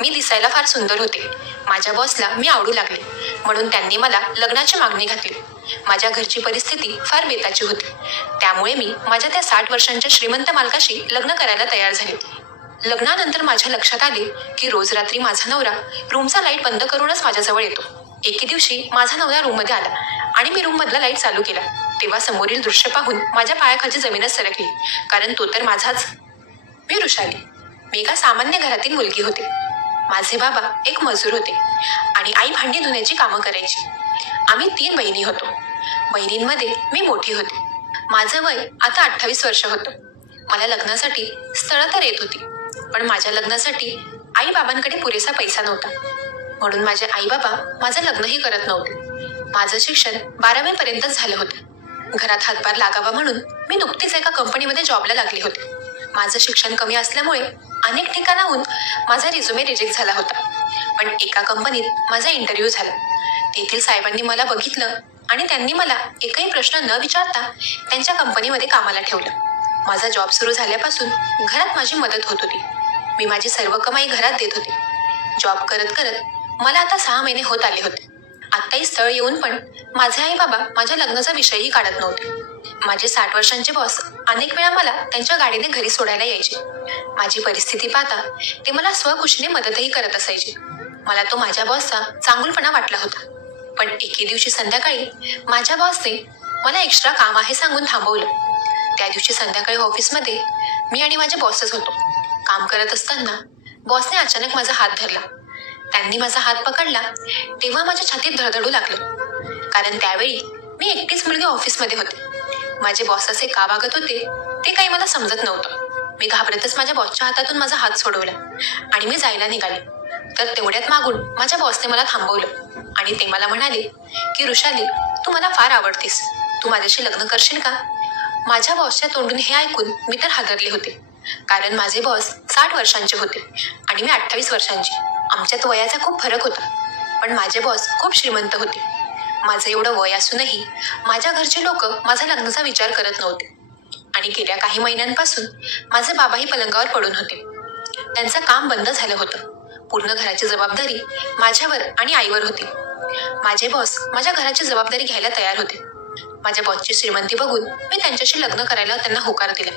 मी दिसायला फार सुंदर होते. माझ्या बॉसला मी आवडू लागले, म्हणून त्यांनी मला लग्नाची मागणी घातली. माझ्या घरची परिस्थिती फार बेताची होती, त्यामुळे मी माझ्या त्या 60 वर्षांच्या श्रीमंत मालकाशी लग्न करायला तयार झाले. लग्नानंतर माझ्या लक्षात आले की रोज रात्री माझा नवरा रूमचा लाईट बंद करूनच माझ्याजवळ येतो. एके दिवशी माझा नवरा रूममध्ये आला आणि मी रूममधला लाईट चालू केला. तेव्हा समोरील दृश्य पाहून माझ्या पायाखालची जमीनच सरकली, कारण तो तर माझाच. मी रुशाली. मी एका सामान्य घरातील मुलगी होते. माझे बाबा एक मजूर होते आणि आई भांडी धुण्याची कामं करायची. आम्ही 3 बहिणी होतो. बहिणींमध्ये मी मोठी होते. माझं वय आता 28 वर्ष होतं. मला लग्नासाठी स्थळं तर येत होती, पण माझ्या लग्नासाठी आई बाबांकडे पुरेसा पैसा नव्हता, म्हणून माझे आई बाबा माझं लग्नही करत नव्हते. माझं शिक्षण 12वी पर्यंतच झालं होतं. घरात हातभार लागावा म्हणून मी नुकतीच एका कंपनीमध्ये जॉबला लागले होते. माझं शिक्षण कमी असल्यामुळे अनेक ठिकाणाहून माझा रिझ्युमे रिजेक्ट झाला होता, पण एका कंपनीत माझा इंटरव्ह्यू झाला. तेथील साहेबांनी मला बघितलं आणि त्यांनी मला एकही प्रश्न न विचारता त्यांच्या कंपनीमध्ये कामाला ठेवलं. माझा जॉब सुरू झाल्यापासून घरात माझी मदत होत होती. मी माझी सर्व कमाई घरात देत होते. जॉब करत करत मला आता 6 महिने होत आले होते. आत्ताही स्थळ येऊन पण माझे आई बाबा माझ्या लग्नाचा विषयही काढत नव्हते. माझे 60 वर्षांचे बॉस अनेक वेळा मला त्यांच्या गाडीने घरी सोडायला यायचे. माझी परिस्थिती पाहता ते मला स्वखुशीने मदतही करत असायचे. मला तो माझ्या बॉसचा चांगुलपणा वाटला होता. पण एके दिवशी संध्याकाळी माझ्या बॉसने मला एक्स्ट्रा काम आहे सांगून थांबवलं. त्या दिवशी संध्याकाळी ऑफिसमध्ये मी आणि माझे बॉसच होतो. काम करत असताना बॉसने अचानक माझा हात धरला. त्यांनी माझा हात पकडला तेव्हा माझ्या छातीत धडधडू लागलं, कारण त्यावेळी मी एकटीच मुलगी ऑफिसमध्ये होते. माझे बॉस असे का वागत होते ते काही मला समजत नव्हतं. मी घाबरतच माझ्या बॉसच्या हातातून माझा हात सोडवला आणि मी जायला निघाले. तर तेवढ्यात मागून माझ्या बॉसने मला थांबवलं आणि ते मला म्हणाले की रुशाली, तू मला फार आवडतेस, तू माझ्याशी लग्न करशील का? माझ्या बॉसच्या तोंडून हे ऐकून मी तर हादरले होते, कारण माझे बॉस 60 वर्षांचे होते आणि मी 28 वर्षांची. आमच्यात वयाचा खूप फरक होता, पण माझे बॉस खूप श्रीमंत होते. माझं एवढं वय असूनही माझ्या घरचे लोक माझा लग्नाचा विचार करत नव्हते आणि गेल्या काही महिन्यांपासून माझे बाबाही पलंगावर पडून होते. त्यांचं काम बंद झालं होतं. पूर्ण घराची जबाबदारी माझ्यावर आणि आईवर होती. माझे बॉस माझ्या घराची जबाबदारी घ्यायला तयार होते. माझ्या बॉसची श्रीमंती बघून मी त्यांच्याशी लग्न करायला त्यांना होकार दिला.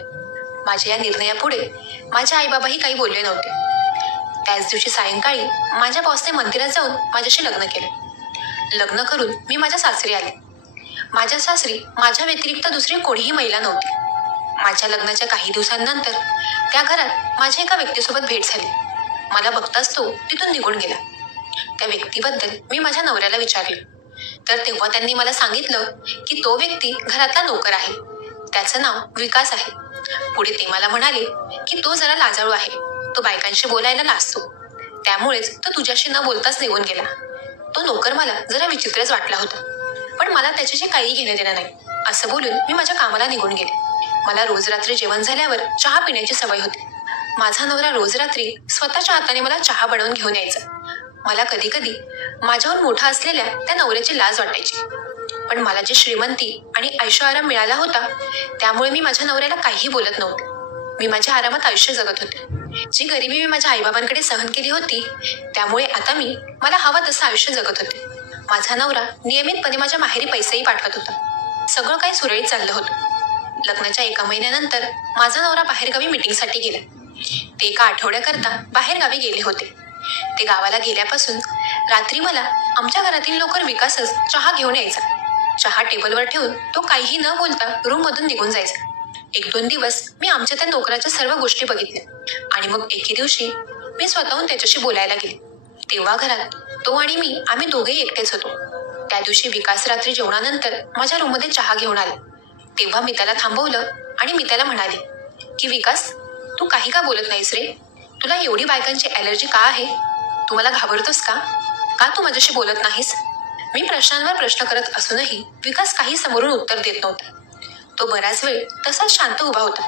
माझ्या या निर्णयापुढे माझे आई बाबाही काही बोलले नव्हते. त्याच दिवशी सायंकाळी माझ्या बॉसने मंदिरात जाऊन माझ्याशी लग्न केलं. लग्न करून मी माझ्या सासरी आले. माझ्या सासरी माझ्या व्यतिरिक्त दुसरी कोणीही महिला नव्हती. माझ्या लग्नाच्या काही दिवसांनंतर त्या घरात माझ्या एका व्यक्तीसोबत भेट झाली. मला बघताच तो तिथून निघून गेला. त्या व्यक्तीबद्दल मी माझ्या नवऱ्याला विचारले, तर तेव्हा त्यांनी मला सांगितलं की तो व्यक्ती घरातला नोकर आहे. त्याचं नाव विकास आहे. पुढे ते मला म्हणाले की तो जरा लाजाळू आहे, तो बायकांशी बोलायला लाजतो, त्यामुळेच तो तुझ्याशी न बोलताच निघून गेला. तो नोकर मला जरा विचित्रच वाटला होता, पण मला त्याच्याशी काही घेणं देणं नाही, असं बोलून मी माझ्या कामाला निघून गेले. मला रोज रात्री जेवण झाल्यावर चहा पिण्याची सवय होती. माझा नवरा रोज रात्री स्वतःच्या हाताने मला चहा बनवून घेऊन यायचा. मला कधी कधी माझ्याहून मोठा असलेल्या त्या नवऱ्याची लाज वाटायची, पण मला जी श्रीमंती आणि ऐशोआराम मिळाला होता त्यामुळे मी माझ्या नवऱ्याला काहीही बोलत नव्हते. मी माझ्या आरामात आयुष्य जगत होते. जी गरिबी मी माझ्या आईबाबांकडे सहन केली होती त्यामुळे आता मी मला हवं तसं आयुष्य जगत होते. माझा नवरा नियमितपणे माझ्या माहेरी पैसेही पाठवत होता. सगळं काही सुरळीत चाललं होतं. लग्नाच्या 1 महिन्यानंतर माझा नवरा बाहेरगावी मीटिंगसाठी गेला. ते एका आठवड्याकरता बाहेरगावी गेले होते. ते गावाला गेल्यापासून रात्री मला आमच्या घरातील नोकर विकासच चहा घेऊन यायचा. चहा टेबलवर ठेवून तो काहीही न बोलता रूममधून निघून जायचा. 1-2 दिवस मी आमच्या त्या नोकराच्या सर्व गोष्टी बघितल्या आणि मग एके दिवशी मी स्वतःहून त्याच्याशी बोलायला गेले. तेव्हा घरात तो आणि मी आम्ही दोघेही एकटेच होतो. त्या दिवशी विकास रात्री जेवणानंतर माझ्या रूममध्ये चहा घेऊन आला. तेव्हा मी त्याला थांबवलं आणि मी त्याला म्हणाले की विकास, तू काही का बोलत नाहीस रे? तुला एवढी बायकांची ॲलर्जी का आहे? तू मला घाबरतोस का? का तू माझ्याशी बोलत नाहीस? मी प्रश्नांवर प्रश्न करत असूनही विकास काही समोरून उत्तर देत नव्हता. तो बराच वेळ तसाच शांत उभा होता.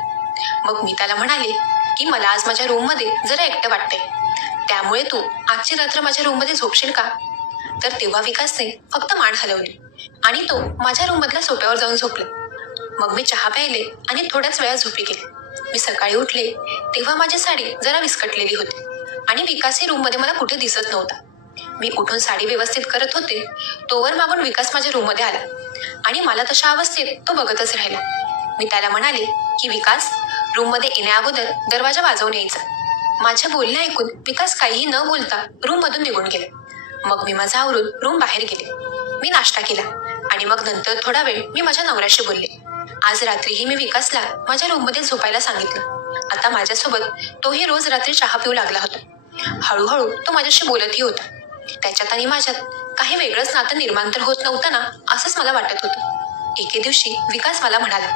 मग मी त्याला म्हणाले की मला आज माझ्या रूममध्ये जरा एकटं वाटतंय, त्यामुळे तू आजची रात्र माझ्या रूममध्ये झोपशील का? तर तेव्हा विकासने फक्त मान हलवली आणि तो माझ्या रूममधल्या सोफ्यावर जाऊन झोपला. मग मी चहा प्यायले आणि थोड्याच वेळा झोपी गेले. मी सकाळी उठले तेव्हा माझी साडी जरा विस्कटलेली होती. आणि विकासही रूममध्ये मला कुठे दिसत नव्हता. मी उठून साडी व्यवस्थित करत होते तोवर मागून विकास माझ्या रूममध्ये आला आणि मला तशा अवस्थेत तो बघतच राहिला. मी त्याला म्हणाले की विकास, रूममध्ये येण्या अगोदर दरवाजा वाजवून यायचा. माझ्या बोलणं ऐकून विकास काहीही न बोलता रूममधून निघून गेले. मग मी माझा आवरून रूम बाहेर गेले. मी नाश्ता केला आणि मग नंतर थोडा वेळ मी माझ्या नवऱ्याशी बोलले. आज रात्रीही मी विकासला माझ्या रूममध्ये झोपायला सांगितलं. आता माझ्यासोबत तोही रोज रात्री चहा पिऊ लागला होता. हळूहळू तो माझ्याशी बोलतही होता. त्याच्यात आणि माझ्यात काही वेगळंच नातं निर्माण तर होत नव्हतं ना, असंच मला वाटत होतं. एके दिवशी विकास मला म्हणाला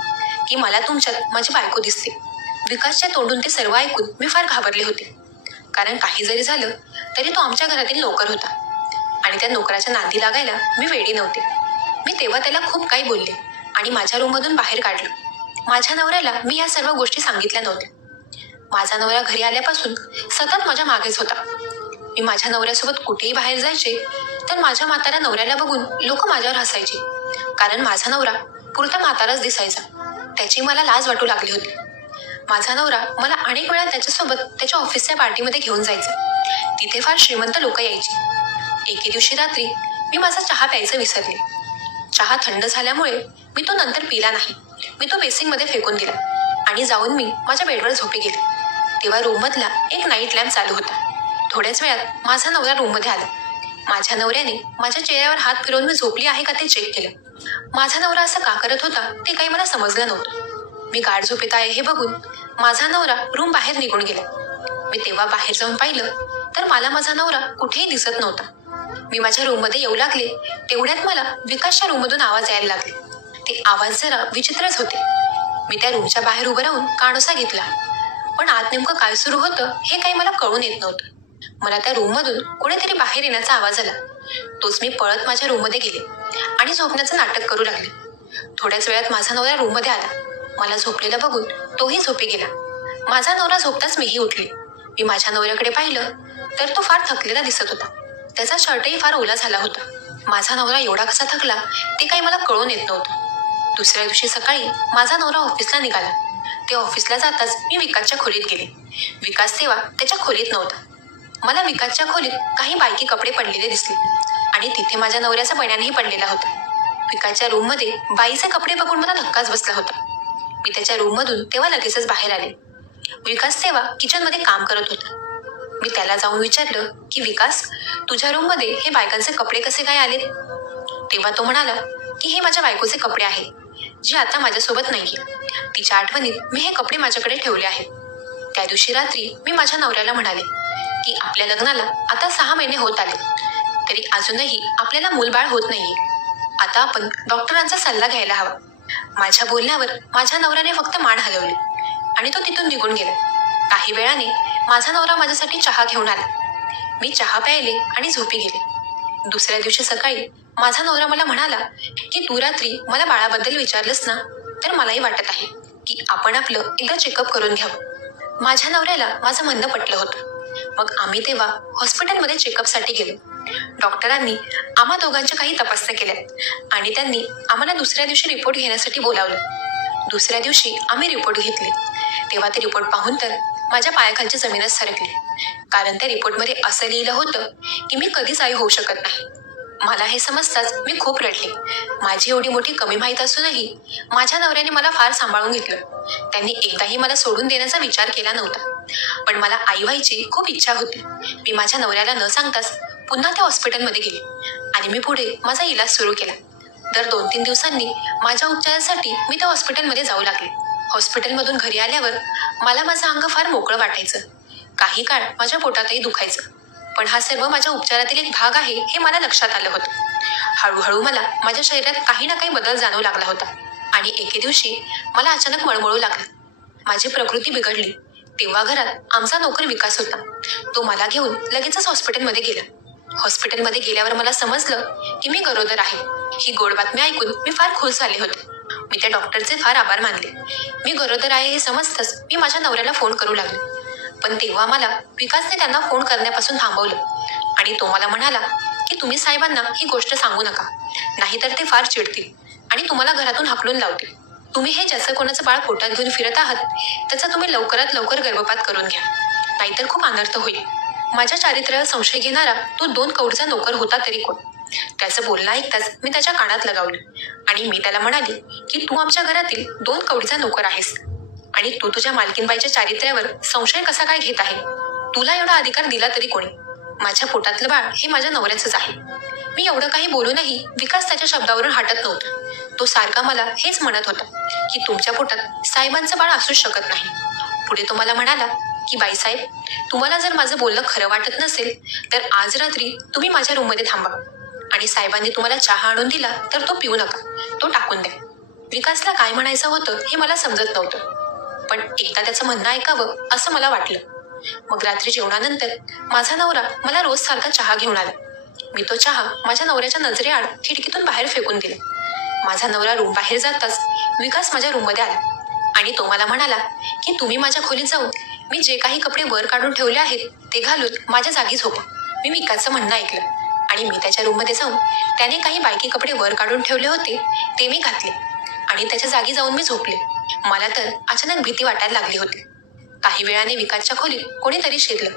की मला तुमच्यात माझी बायको दिसते. विकासच्या तोंडून ते सर्व ऐकून मी फार घाबरले होते, कारण काही जरी झालं तरी तो आमच्या घरातील नोकर होता आणि त्या नोकराच्या नादी लागायला मी वेडी नव्हते. मी तेव्हा त्याला खूप काही बोलले आणि माझ्या रूममधून बाहेर काढलं. माझ्या नवऱ्याला मी ह्या सर्व गोष्टी सांगितल्या नव्हत्या. माझा नवरा घरी आल्यापासून सतत माझ्या मागेच होता. मी माझ्या नवऱ्यासोबत कुठेही बाहेर जायचे तर माझ्या म्हाताऱ्या नवऱ्याला बघून लोक माझ्यावर हसायचे, कारण माझा नवरा पुरता म्हाताराच दिसायचा. त्याची मला लाज वाटू लागली होती. माझा नवरा मला अनेक वेळा त्याच्यासोबत त्याच्या ऑफिसच्या पार्टीमध्ये घेऊन जायचा. तिथे फार श्रीमंत लोक यायची. एके दिवशी रात्री मी माझा चहा प्यायचं विसरले. चहा थंड झाल्यामुळे मी तो नंतर पिला नाही. मी तो बेसिनमध्ये फेकून दिला आणि जाऊन मी माझ्या बेडवर झोपी गेले. तेव्हा रूममधला एक नाईट लॅम्प चालू होता. थोड्याच वेळात माझा नवरा रूममध्ये आला. माझ्या नवऱ्याने माझ्या चेहऱ्यावर हात फिरवून मी झोपली आहे का ते चेक केलं. माझा नवरा असं का करत होता ते काही मला समजलं नव्हतं. मी गाढ झोपेत आहे हे बघून माझा नवरा रूम बाहेर निघून गेला. मी तेव्हा बाहेर जाऊन पाहिलं तर मला माझा नवरा कुठेही दिसत नव्हता. मी माझ्या रूममध्ये येऊ लागले तेवढ्यात मला विकासच्या रूममधून आवाज यायला लागले. ते आवाज जरा विचित्रच होते. मी त्या रूमच्या बाहेर उभं राहून कानोसा घेतला, पण आत नेमकं काय सुरू होतं हे काही मला कळून येत नव्हतं. मला त्या रूममधून कोणीतरी बाहेर येण्याचा आवाज आला. तोच मी पळत माझ्या रूममध्ये गेले आणि झोपण्याचं नाटक करू लागले. थोड्याच वेळात माझा नवरा रूममध्ये आला. मला झोपलेला बघून तोही झोपी गेला. माझा नवरा झोपताच मीही उठले. मी माझ्या नवऱ्याकडे पाहिलं तर तो फार थकलेला दिसत होता. त्याचा शर्टही फार ओला झाला होता. माझा नवरा एवढा कसा थकला ते काही मला कळून येत नव्हतं. दुसऱ्या दिवशी सकाळी माझा नवरा ऑफिसला निघाला. ते ऑफिसला जाताच मी विकासच्या खोलीत गेले. विकास तेव्हा त्याच्या खोलीत नव्हता. मला विकासच्या खोलीत काही बायकी कपडे पडलेले दिसले आणि तिथे माझ्या नवऱ्याचा बन्यानही पडलेला होता. विकासच्या रूममध्ये बाईचे कपडे बघून मला धक्काच बसला होता. मी त्याच्या रूममधून तेव्हा लगेचच बाहेर आले. विकास तेव्हा किचनमध्ये काम करत होता. मी त्याला जाऊन विचारलं की विकास, तुझ्या रूममध्ये हे बायकांचे कपडे कसे काय आले? तेव्हा तो म्हणाला की हे माझ्या बायकोचे कपडे आहेत, जी आता माझ्यासोबत नाहीये. तिच्या आठवणीत मी हे कपडे माझ्याकडे ठेवले आहेत. त्या दिवशी रात्री मी माझ्या नवऱ्याला म्हणाले की आपल्या लग्नाला आता 6 महिने होत आले तरी अजूनही आपल्याला मूलबाळ होत नाहीये. आता आपण डॉक्टरांचा सल्ला घ्यायला हवा. माझ्या बोलण्यावर माझ्या नवऱ्याने फक्त मान हलवली आणि तो तिथून निघून गेला. काही वेळाने माझा नवरा माझ्यासाठी चहा घेऊन आला. मी चहा प्यायले आणि झोपी गेले. दुसऱ्या दिवशी सकाळी माझा नवरा मला म्हणाला की तू रात्री मला बाळाबद्दल विचारलंस ना, तर मलाही वाटत आहे की आपण आपलं एकदा चेकअप करून घ्यावं. माझ्या नवऱ्याला माझं म्हणणं पटलं होतं. मग आम्ही तेव्हा हॉस्पिटलमध्ये चेकअपसाठी गेलो. डॉक्टरांनी आम्हा दोघांच्या काही तपासण्या केल्या आणि त्यांनी आम्हाला दुसऱ्या दिवशी रिपोर्ट घेण्यासाठी बोलावलं. दुसऱ्या दिवशी आम्ही रिपोर्ट घेतले. तेव्हा ते रिपोर्ट पाहून तर माझ्या पायाखालची जमीनच सरकली, कारण त्या रिपोर्टमध्ये असं लिहिलं होतं की मी कधीच आई होऊ शकत नाही. मला हे समजताच मी खूप रडले. माझी एवढी मोठी कमी माहीत असूनही माझ्या नवऱ्याने मला फार सांभाळून घेतलं. त्यांनी एकदाही मला सोडून देण्याचा विचार केला नव्हता. पण मला आई व्हायची खूप इच्छा होती. मी माझ्या नवऱ्याला न सांगताच पुन्हा त्या हॉस्पिटलमध्ये गेले आणि मी पुढे माझा इलाज सुरू केला. दर 2-3 दिवसांनी माझ्या उपचारासाठी मी त्या हॉस्पिटलमध्ये जाऊ लागले. हॉस्पिटलमधून घरी आल्यावर मला माझं अंग फार मोकळं वाटायचं. काही काळ माझ्या पोटातही दुखायचं. पण हा सर्व माझ्या उपचारातील एक भाग आहे हे मला लक्षात आलं होतं. हळूहळू मला माझ्या शरीरात काही ना काही बदल जाणवू लागला होता आणि एके दिवशी मला अचानक मळमळू लागलं. माझी प्रकृती बिघडली. तेव्हा घरात आमचा नोकर विकास होता. तो मला घेऊन लगेचच हॉस्पिटलमध्ये गेला. हॉस्पिटलमध्ये गेल्यावर मला समजलं की मी गरोदर आहे. ही गोड बातमी ऐकून मी फार खुश झाले होते. मी त्या डॉक्टरचे फार आभार मानले. मी गरोदर आहे हे समजताच मी माझ्या नवऱ्याला फोन करू लागले. पण तेव्हा मला विकासने त्यांना फोन करण्यापासून थांबवलं आणि तो मला म्हणाला की तुम्ही साहेबांना ही गोष्ट सांगू नका, नाहीतर ते फार चिडतील आणि तुम्हाला घरातून हाकलून लावतील. तुम्ही हे ज्याचं कोणाचं बाळ पोटात घेऊन फिरत आहात त्याचा तुम्ही लवकरात लवकर गर्भपात करून घ्या, नाहीतर खूप अनर्थ होईल. माझ्या चारित्र्यावर संशय घेणारा तो 2 कौडीचा नोकर होता तरी कोण? त्याचं बोलणं ऐकताच मी त्याच्या कानात लगावली आणि मी त्याला म्हणाले की तू आमच्या घरातील 2 कौडीचा नोकर आहेस आणि तू तुझ्या मालकीनबाईच्या चारित्र्यावर संशय कसा काय घेत आहे? तुला एवढा अधिकार दिला तरी कोणी? माझ्या पोटातलं बाळ हे माझ्या नवऱ्याचंच आहे. मी एवढं काही बोलूनही विकास त्याच्या शब्दावरून हटत नव्हता. तो सारखा मला हेच म्हणत होता की तुमच्या पोटात साहेबांचं बाळ असूच शकत नाही. पुढे तो मला म्हणाला की बाईसाहेब, तुम्हाला जर माझं बोलणं खरं वाटत नसेल तर आज रात्री तुम्ही माझ्या रूममध्ये थांबा आणि साहेबांनी तुम्हाला चहा आणून दिला तर तो पिऊ नका, तो टाकून द्या. विकासला काय म्हणायचं होतं हे मला समजत नव्हतं, पण एकदा त्याचं म्हणणं ऐकावं असं मला वाटलं. मग रात्री जेवणानंतर माझा नवरा मला रोज सारखा चहा घेऊन आला. मी तो चहा माझ्या नवऱ्याच्या नजरेआड खिडकीतून बाहेर फेकून दिला. माझा नवरा रूम बाहेर जाताच विकास माझ्या रूममध्ये आला आणि तो मला म्हणाला की तुम्ही माझ्या खोलीत जाऊन मी जे काही कपडे वर काढून ठेवले आहेत ते घालून माझ्या जागी झोपा. मी विकासचं म्हणणं ऐकलं आणि मी त्याच्या रूममध्ये जाऊन त्याने काही बायकी कपडे वर काढून ठेवले होते ते मी घातले आणि त्याच्या जागी जाऊन मी झोपले. मला तर अचानक भीती वाटायला लागली होती. काही वेळाने विकासच्या खोलीत कोणीतरी शिरलं.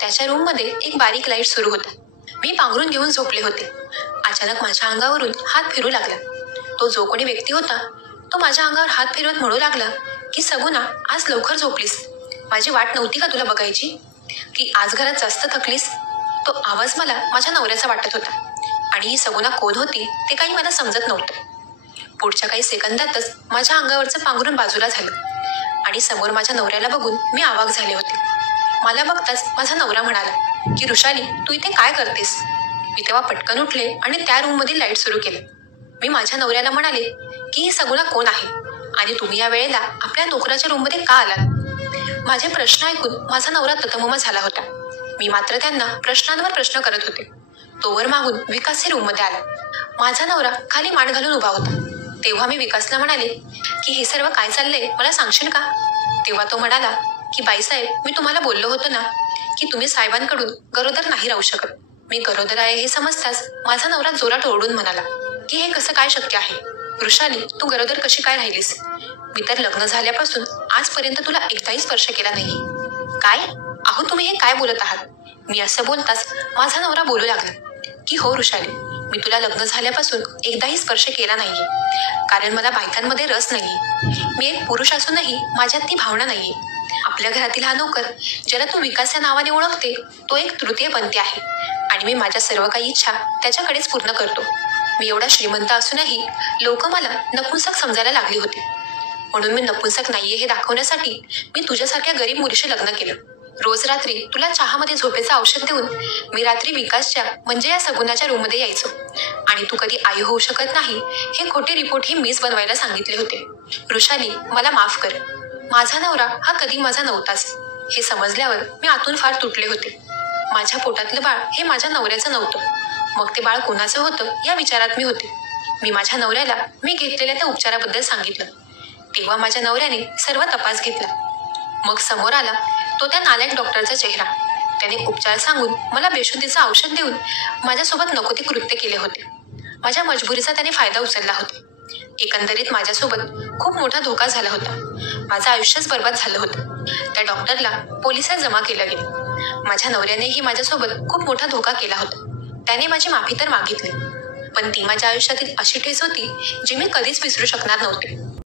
त्याच्या रूममध्ये एक बारीक लाईट सुरू होता. मी पांघरून घेऊन झोपले होते. अचानक माझ्या अंगावरून हात फिरू लागला. तो जो कोणी व्यक्ती होता तो माझ्या अंगावर हात फिरवत म्हणू लागला की सगुना, आज लवकर झोपलीस, माझी वाट नव्हती का तुला बघायची? की आज घरात जास्त थकलीस? तो आवाज मला माझ्या नवऱ्याचा वाटत होता आणि ही सगुना कोण होती ते काही मला समजत नव्हतं. पुढच्या काही सेकंदातच माझ्या अंगावरचं पांघरून बाजूला झालं आणि समोर माझ्या नवऱ्याला बघून मी अवाक झाले होते. मला बघताच माझा नवरा म्हणाला की ऋषाली, तू इथे काय करतेस? मी तेव्हा पटकन उठले आणि त्या रूममधील लाईट सुरू केलं. मी माझ्या नवऱ्याला म्हणाले की ही सगुना कोण आहे आणि तुम्ही या वेळेला आपल्या नोकराच्या रूममध्ये का आलात? माझे प्रश्न ऐकून माझा नवरा ततमम झाला होता. मी मात्र त्यांना प्रश्नांवर प्रश्न करत होते. तोवर मागून विकास हे रूममध्ये आला. माझा नवरा खाली मान घालून उभा होता. तेव्हा मी विकासला म्हणाले की हे सर्व काय चाललंय, मला सांगशील का? तेव्हा तो म्हणाला की बाईसाहेब, मी तुम्हाला बोललो होतो ना की तुम्ही साहेबांकडून गरोदर नाही राहू शकत. मी गरोदर आहे हे समजताच माझा नवरा जोरात ओरडून म्हणाला की हे कसं काय शक्य आहे? ऋषाली, तू गरोदर कशी काय राहिलीस? मी तर लग्न झाल्यापासून आजपर्यंत तुला एकदाही स्पर्श केला नाही. काय? अहो, तुम्ही हे काय बोलत आहात? मी असं बोलताच माझा नवरा बोलू लागला की हो ऋषाली, मी तुला लग्न झाल्यापासून एकदाही स्पर्श केला नाहीये, कारण मला बायकांमध्ये रस नाहीये. मी एक पुरुष असूनही माझ्यात ती भावना नाहीये. आपल्या घरातील हा नोकर, ज्याला तू विकास या नावाने ओळखते, तो एक तृतीयपंथी आहे आणि मी माझ्या सर्व काही इच्छा त्याच्याकडेच पूर्ण करतो. मी एवढा श्रीमंत असूनही लोक मला नपुंसक समजायला लागली होती. म्हणून मी नपुंसक नाहीये हे दाखवण्यासाठी मी तुझ्यासारख्या गरीब मुलीशी लग्न केलं. रोज रात्री तुला चहामध्ये झोपेचं औषध देऊन मी रात्री विकासच्या म्हणजे या सगुनाच्या रूममध्ये यायचो आणि तू कधी आई होऊ शकत नाही हे खोटे रिपोर्टही मीच बनवायला सांगितले होते. ऋषाली, मला माफ कर. माझा नवरा हा कधी माझा नव्हताच हे समजल्यावर मी आतून फार तुटले होते. माझ्या पोटातलं बाळ हे माझ्या नवऱ्याचं नव्हतं. मग ते बाळ कोणाचं होतं या विचारात मी होते. मी माझ्या नवऱ्याला मी घेतलेल्या त्या उपचाराबद्दल सांगितलं. तेव्हा माझ्या नवऱ्याने सर्व तपास घेतला. मग समोर आला तो त्या नालायक डॉक्टरचा चेहरा. त्याने उपचार सांगून मला बेशुद्धीचं औषध देऊन माझ्यासोबत नको ते कृत्य केले होते. माझ्या मजबुरीचा त्याने फायदा उचलला होता. एकंदरीत माझ्यासोबत खूप मोठा धोका झाला होता. माझं आयुष्यच बर्बाद झालं होतं. त्या डॉक्टरला पोलिसात जमा केलं गेलं. माझ्या नवऱ्यानेही माझ्यासोबत खूप मोठा धोका केला होता. त्याने माझी माफी तर मागितली, पण ती माझ्या आयुष्यातील अशी ठेच होती जी मी कधीच विसरू शकणार नव्हते.